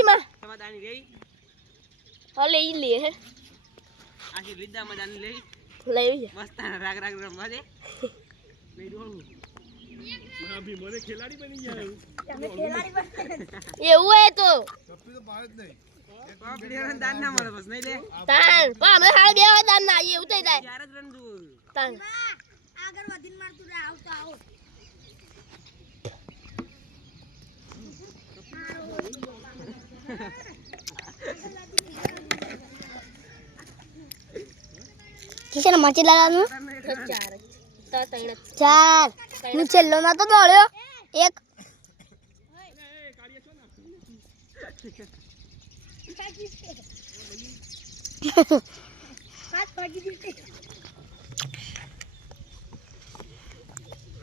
બીમાં સમાદાની ગઈ હલે ઈ લે હે આશી લીધા મજાની લઈ લઈ મસ્ત રાગ રાગ રમવા દે લઈ દોડું માં ભી મને ખેલાડી બની ગયા તમે ખેલાડી બન એવું હે તો કપી તો બહાર જ નહીં પ્લેયર દાન ના મળે બસ નહીં લે તાન પણ અમે હાલ બે વાર દાન ના આવીએ એવું થઈ જાય 4 જ રન દુ તાન આગળ વધીને મારતું રે આવતો આવો કિશન મચી લાવવાનું 4 હું છેલ્લો ના તો દોડ્યો એક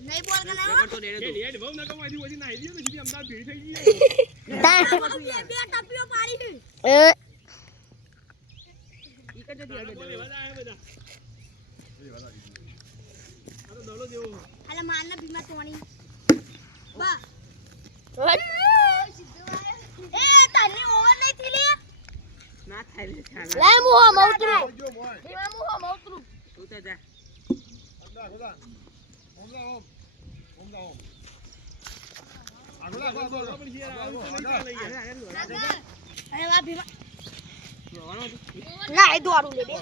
નહીં બોલ કે ના તો ડેડે તો લેડ બહુ ના કમાઈ વધી નાઈ દીયો ને સીધી અમદાવાદ ભીડ થઈ ગઈ બે ટપીઓ પાડી એ ઈ કજો દે બોલે વાલા હે બધા એ વાલા આ તો દોલો દેવો અલે મારના ભીમા તોણી બા એ તને ઓવર નહીં થી લે ના થાય લે ચાલ લે મુહો મૌતરું જો મોય એમાં મુહો મૌતરું ઉતર જા અડા ગોદા ઓમ આગળ આગળ પણ છે આ લઈ ગયા અરે વા ભીમા જોવાનો ના એ દોડું લે બે